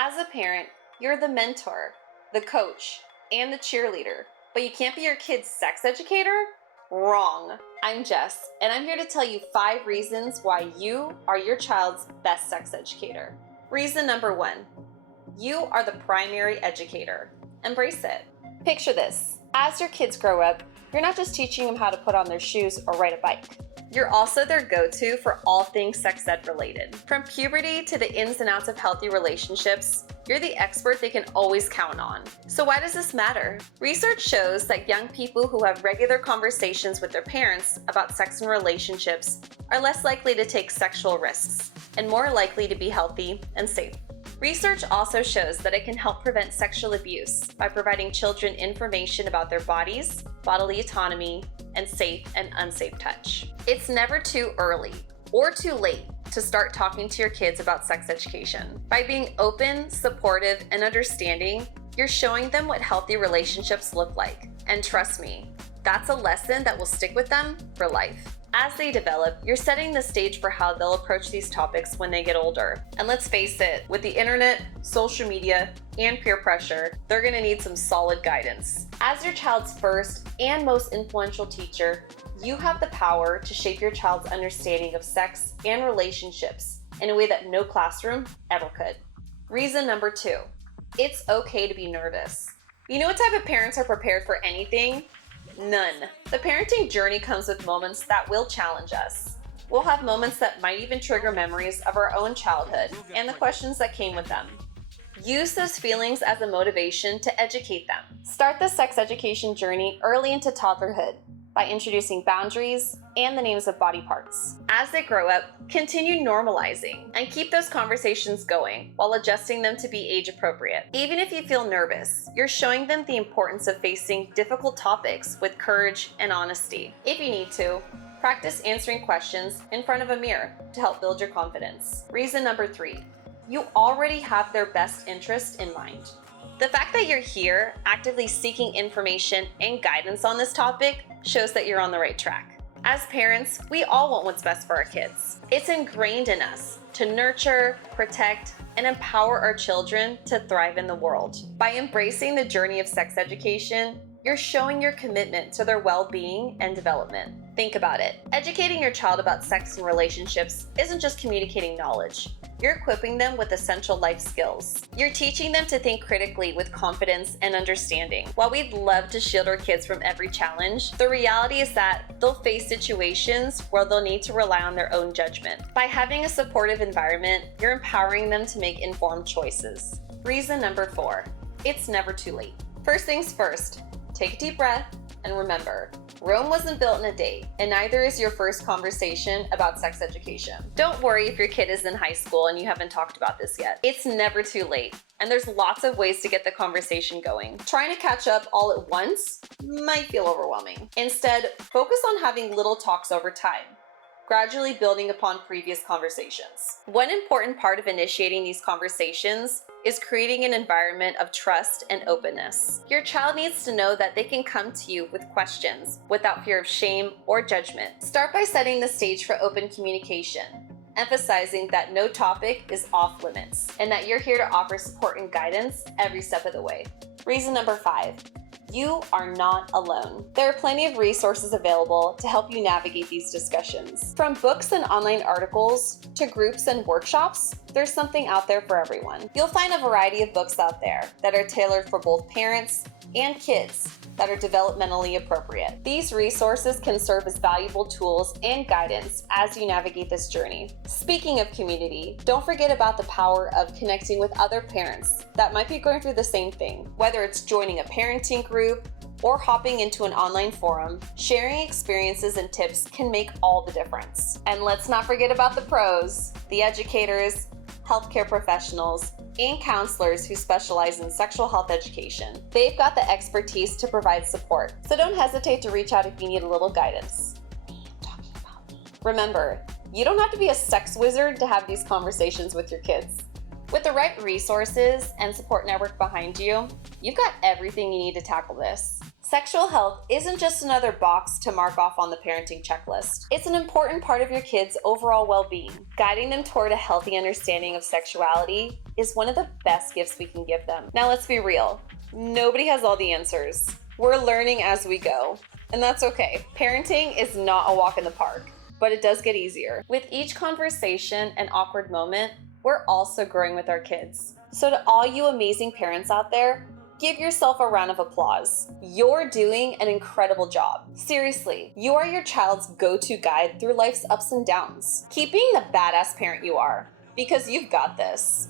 As a parent, you're the mentor, the coach, and the cheerleader, but you can't be your kid's sex educator? Wrong. I'm Jess, and I'm here to tell you 5 reasons why you are your child's best sex educator. Reason number 1, you are the primary educator. Embrace it. Picture this. As your kids grow up, you're not just teaching them how to put on their shoes or ride a bike. You're also their go-to for all things sex ed related. From puberty to the ins and outs of healthy relationships, you're the expert they can always count on. So why does this matter? Research shows that young people who have regular conversations with their parents about sex and relationships are less likely to take sexual risks and more likely to be healthy and safe. Research also shows that it can help prevent sexual abuse by providing children information about their bodies, bodily autonomy, and safe and unsafe touch. It's never too early or too late to start talking to your kids about sex education. By being open, supportive, and understanding, you're showing them what healthy relationships look like. And trust me, that's a lesson that will stick with them for life. As they develop, you're setting the stage for how they'll approach these topics when they get older. And let's face it, with the internet, social media, and peer pressure, they're gonna need some solid guidance. As your child's first and most influential teacher, you have the power to shape your child's understanding of sex and relationships in a way that no classroom ever could. Reason number 2, it's okay to be nervous. You know what type of parents are prepared for anything? None. The parenting journey comes with moments that will challenge us. We'll have moments that might even trigger memories of our own childhood and the questions that came with them. Use those feelings as a motivation to educate them. Start the sex education journey early into toddlerhood by introducing boundaries and the names of body parts. As they grow up, continue normalizing and keep those conversations going while adjusting them to be age appropriate. Even if you feel nervous, you're showing them the importance of facing difficult topics with courage and honesty. If you need to, practice answering questions in front of a mirror to help build your confidence. Reason number 3, you already have their best interest in mind. The fact that you're here actively seeking information and guidance on this topic shows that you're on the right track. As parents, we all want what's best for our kids. It's ingrained in us to nurture, protect, and empower our children to thrive in the world. By embracing the journey of sex education, you're showing your commitment to their well-being and development. Think about it. Educating your child about sex and relationships isn't just communicating knowledge. You're equipping them with essential life skills. You're teaching them to think critically with confidence and understanding. While we'd love to shield our kids from every challenge, the reality is that they'll face situations where they'll need to rely on their own judgment. By having a supportive environment, you're empowering them to make informed choices. Reason number 4, it's never too late. First things first, take a deep breath and remember, Rome wasn't built in a day, and neither is your first conversation about sex education. Don't worry if your kid is in high school and you haven't talked about this yet. It's never too late, and there's lots of ways to get the conversation going. Trying to catch up all at once might feel overwhelming. Instead, focus on having little talks over time, gradually building upon previous conversations. One important part of initiating these conversations is creating an environment of trust and openness. Your child needs to know that they can come to you with questions without fear of shame or judgment. Start by setting the stage for open communication, emphasizing that no topic is off limits and that you're here to offer support and guidance every step of the way. Reason number 5, you are not alone. There are plenty of resources available to help you navigate these discussions. From books and online articles to groups and workshops, there's something out there for everyone. You'll find a variety of books out there that are tailored for both parents and kids that are developmentally appropriate. These resources can serve as valuable tools and guidance as you navigate this journey. Speaking of community, don't forget about the power of connecting with other parents that might be going through the same thing. Whether it's joining a parenting group or hopping into an online forum, sharing experiences and tips can make all the difference. And let's not forget about the pros, the educators, healthcare professionals, and counselors who specialize in sexual health education. They've got the expertise to provide support, so don't hesitate to reach out if you need a little guidance. Remember, you don't have to be a sex wizard to have these conversations with your kids. With the right resources and support network behind you, you've got everything you need to tackle this. Sexual health isn't just another box to mark off on the parenting checklist. It's an important part of your kids' overall well-being. Guiding them toward a healthy understanding of sexuality is one of the best gifts we can give them. Now let's be real. Nobody has all the answers. We're learning as we go, and that's okay. Parenting is not a walk in the park, but it does get easier. With each conversation and awkward moment, we're also growing with our kids. So to all you amazing parents out there, give yourself a round of applause. You're doing an incredible job. Seriously, you are your child's go-to guide through life's ups and downs. Keep being the badass parent you are, because you've got this.